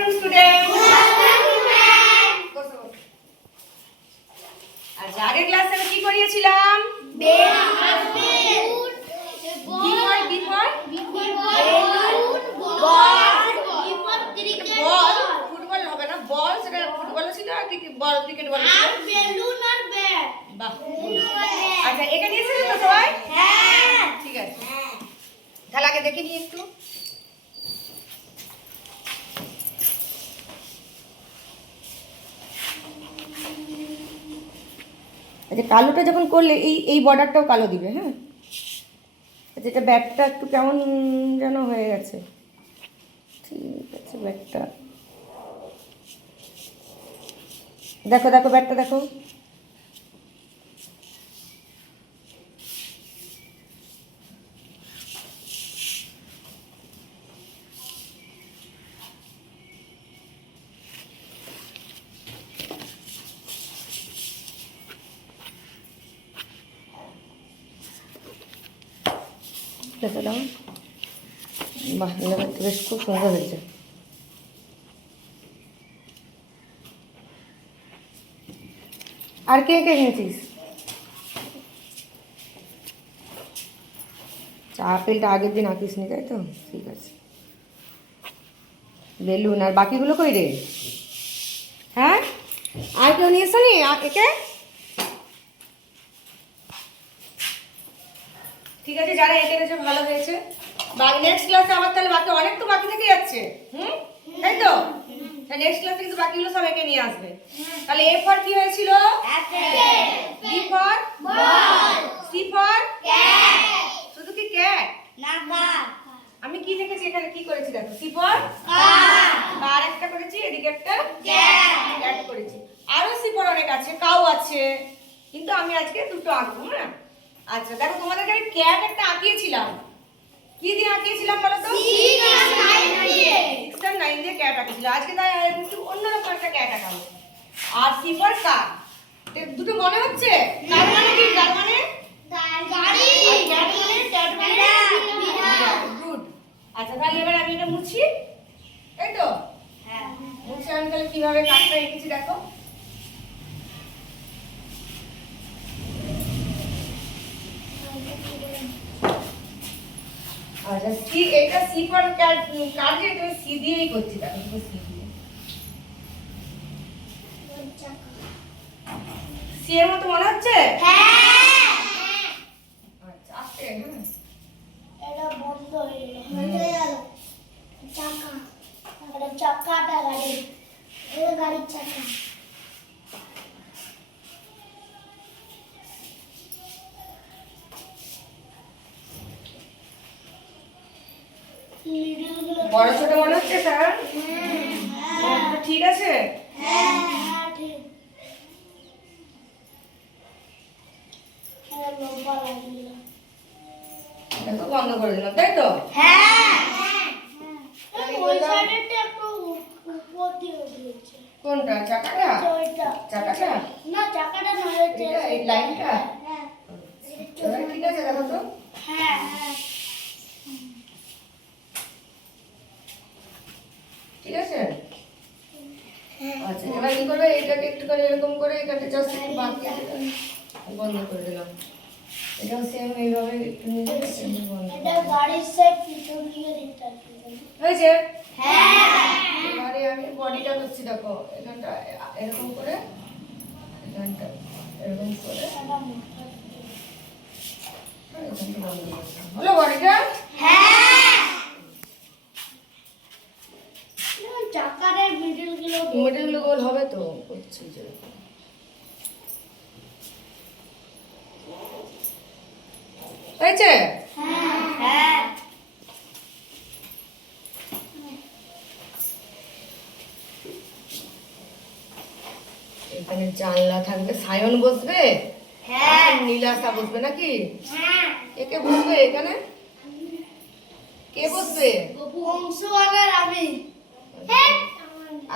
afternoon, students. আজ আগের ক্লাসে আমি কি করিয়েছিলাম? ফুটবল হবে না, বল সেটা ফুটবল ছিল আর বল ক্রিকেট বল ছিল। বাহ, আচ্ছা এটা নিয়েছিলেন তো সবাই? হ্যাঁ, ঠিক আছে। তাহলে আগে দেখে নিই একটু। আচ্ছা, কালোটা যখন করলে এই বর্ডারটাও কালো দিবে। হ্যাঁ, আচ্ছা, এটা ব্যাগটা একটু কেমন যেন হয়ে গেছে। ঠিক আছে, ব্যাগটা দেখো, ব্যাগটা দেখো। দেখো দাও, বাহ, বেশ খুব সুন্দর হয়েছে। আর কে কে নিয়েছিস? আপেলটা আগের দিন আঁকিস নি, তাই তো? ঠিক আছে। বেলুন আর বাকিগুলো কই রে? হ্যাঁ, আর কেউ নিয়েছ নি একে? ঠিক আছে, যারা এঁকে এনেছে ভালো হয়েছে। নেক্সট ক্লাসে আমার তাহলে বাকি অনেক তো বাকি থেকে যাচ্ছে। তাই তো? নেক্সট ক্লাসে কিন্তু বাকিগুলো সব এঁকে নিয়ে আসবে। তাহলে এ ফর কি হয়েছিল? B for ball, C for cat. শুধু কি ক্যাট না, কাক। আমি কি লিখেছি এখানে, কি করেছি দেখো, সি ফর কাক, আর একটা করেছি, এদিকে একটা ক্যাট করেছি। আরো সি ফর অনেক আছে, কাউ আছে, কিন্তু আমি আজকে দুটো আঁকবো। হ্যাঁ, আচ্ছা দেখো, তোমাদেরকে আমি ক্যাট একটা আঁকিয়েছিলাম। কি দিয়ে আঁকিয়েছিলাম বলো তো? 6 আর 9 দিয়ে ক্যাট আঁকিয়েছিলাম। আজকে তাই একটু অন্যরকম একটা ক্যাট আঁকাবো। আর সি ফর কাক, দুটো মনে হচ্ছে? কার মানে কি? কার মানে গাড়ি, আর ক্যাট মানে বিড়াল। গুড। আচ্ছা, তাহলে এবার আমি এটা মুছি, তাই তো? হ্যাঁ, মুছে আমি তাহলে কিভাবে কাটটা এঁকেছি দেখো। আচ্ছা, সি, এটা সি ফর ক্যাট, কার যে তুমি সি দিয়েই করছি দেখো, তুমি সি দিয়ে। সি এর মতো মনে হচ্ছে? হ্যাঁ। আচ্ছা, আস্তে। হ্যাঁ, এটা বন্ধ হয়ে গেল। চাকা, এটা চাকাটা গাড়ি, এটা গাড়ির চাকা। বড় ছোট মনে হচ্ছে স্যার? ঠিক আছে? হ্যাঁ, ঠিক। লম্বা লাগছিল, দেখো বন্ধ করে দিলাম, তাই তো? হ্যাঁ। ওই সাইডেরটা একটু উপর দিয়ে উঠেছে। কোনটা? চাকাটা? ওইটা চাকাটা না, চাকাটা না, এটা এই লাইনটা। হ্যাঁ, এবার ঠিক আছে, দেখো তো। হ্যাঁ। ঠিক আছে, আচ্ছা, এবার কি করবে, এটাকে একটু করে এরকম করে এটাকে জাস্ট একটু বাঁকিয়ে দিলাম, বন্ধ করে দিলাম। এটাও সেম এইভাবে একটু নিয়ে বন্ধ। এটা গাড়ির সাইড পিছন দিকে দিতে হয়েছে? হ্যাঁ। এবারে আমি বডিটা করছি, দেখো এখানটা এরকম করে, এখানটা এরকম করে, এখানটা বন্ধ করলাম। হলো বডিটা? হ্যাঁ। চাকারের মিডলগুলো গোল হবে তো, করছি যে হয়েছে? হ্যাঁ। এখানে জানলা থাকবে, সায়ন বসবে, হ্যাঁ। নীলাশা বসবে নাকি? হ্যাঁ। কে বসবে এখানে? কে বসবে? বংশওয়ালার আমি।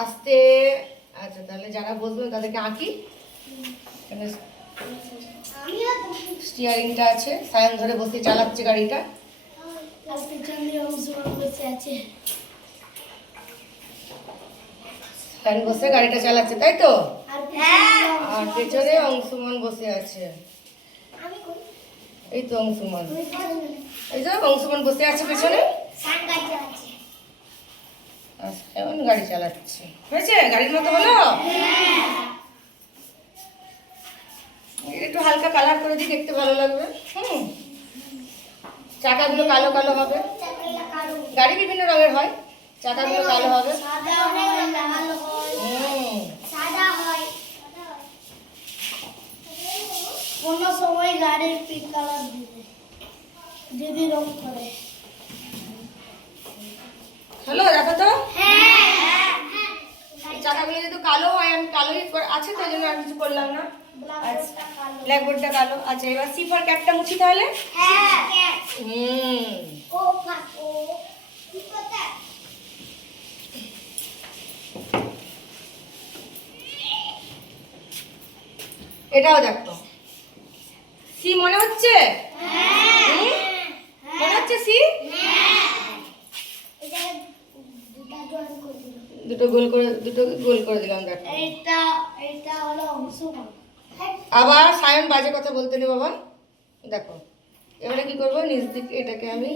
আস্তে। আচ্ছা, তাহলে যারা বসবে তাদেরকে আঁকি। এখানে স্টিয়ারিংটা আছে, সায়ন ধরে বসে চালাচ্ছে গাড়িটা। আর পিছন দিয়ে বংশওয়ালা বসে আছে। সায়ন বসে গাড়িটা চালাচ্ছে তাই তো? হ্যাঁ আর পেছনে অংশুমান বসে আছে। আমি কই এই তো অংশুমান, তুই কাজ এই যে অংশুমান বসে আছে পেছনে, সাংগাই আছে আর সায়ন গাড়ি চালাচ্ছে। হয়েছে? গাড়ির মতো হলো? একটু হালকা কালার করে দিয়ে দেখতে ভালো লাগবে। চাকাগুলো কালো কালো হবে। চাকাটা কালো গাড়ি বিভিন্ন রঙের হয়, চাকাগুলো কালো হবে। সাদা হয় লাল হয় সাদা হয় কোনো সময় গাড়ির পিঙ্ক কালার দিবে যদি রং করে হ্যালো, দেখো তো হ্যাঁ চাকাগুলো যদি কালো হয়, আমি কালোই আছে তো, ওই জন্য আর কিছু করলাম না। ব্ল্যাকবোর্ডটা কালো ব্ল্যাকবোর্ডটা কালো। আচ্ছা, এবার সি ফর ক্যাপটা মুছি তাহলে। হ্যাঁ হুম, ও ফাটো কি কথা এটাও দেখো। সি মনে হচ্ছে? হুম? মনে হচ্ছে সি? এটা দুটো জয়েন করে দিল দুটো গোল করে দিলাম দেখো। এটা হলো অংশমান আবার সায়ন বাজে কথা বলতে নেই বাবা। দেখো এবারে কি করবো, নিচ দিক এটাকে আমি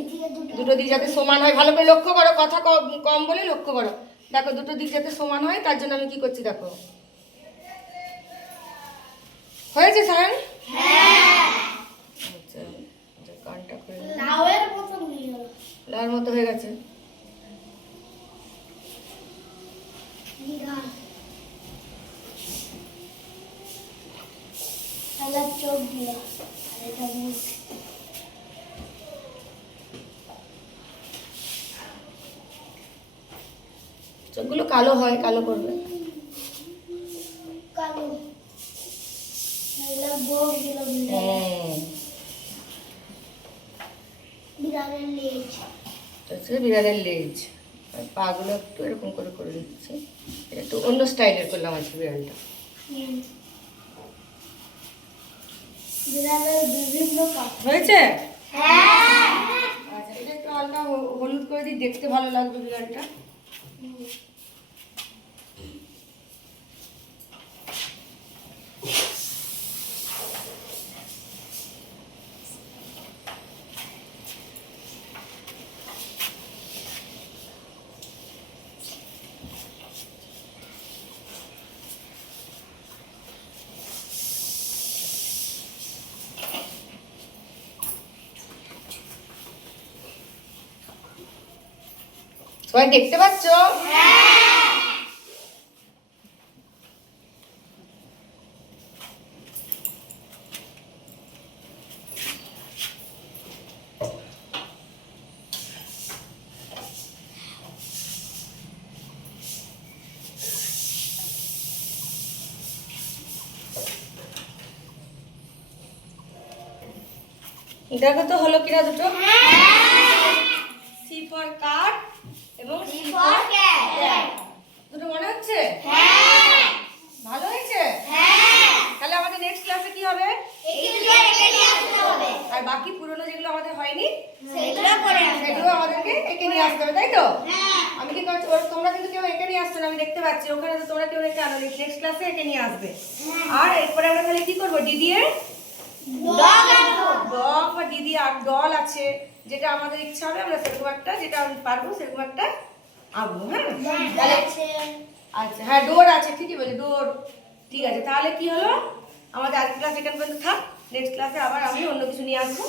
দুটো দিক যাতে সমান হয়, ভালো করে লক্ষ্য করো, কথা কম বলে লক্ষ্য করো। দেখো দুটো দিক যাতে সমান হয়, তার জন্য আমি কি করছি দেখো। হয়েছে সায়ন? আচ্ছা, কানটা করে নিই। লাউয়ের মতন হয়ে গেল লাল মতো হয়ে গেছে। নিগার তাহলে চোখ দিল আর এটা মুখ চোখগুলো কালো হয়, কালো করবে। কালো নাহলে বোক দিল বিড়ালের লেজ হচ্ছে বিড়ালের লেজ। আর পাগুলো একটু এরকম করে করে দিচ্ছি। এটা একটু অন্য স্টাইলের করলাম আজকে বিড়ালটা। বিড়ালের বিভিন্ন কাজ হয়েছে? হ্যাঁ আচ্ছা, এটা একটু হালকা হলুদ করে দিই, দেখতে ভালো লাগবে বিড়ালটা। সবাই দেখতে পাচ্ছ? দেখো তো হলো কিনা দুটো। সি ফর কার এবং সি ফর দুটো মনে হচ্ছে? ভালো হয়েছে? তাহলে আমাদের নেক্সট ক্লাসে কি হবে? আর বাকি পুরনো যেগুলো আমাদের হয়নি সেগুলো আমাদেরকে এঁকে নিয়ে আসতে হবে, তাই তো? আমি কি করছি, তোমরা কিন্তু কেউ এঁকে নিয়ে আসছো না, আমি দেখতে পাচ্ছি। ওখানে তো তোমরা কেউ এঁকে আনো, নেক্সট ক্লাসে এঁকে নিয়ে আসবে। আর এরপরে আমরা তাহলে কি করবো, দিদি এর ডগ বা দিদি আর ডল আছে, যেটা আমাদের ইচ্ছা হবে আমরা সেরকম একটা, যেটা আমি পারবো সেরকম একটা আঁকবো। হ্যাঁ তাহলে আচ্ছা, হ্যাঁ ডোর আছে, ঠিকই বলি ডোর। ঠিক আছে, তাহলে কি হলো, আমাদের আজকের ক্লাস এখান পর্যন্ত থাক। নেক্সট ক্লাসে আবার আমি অন্য কিছু নিয়ে আসবো।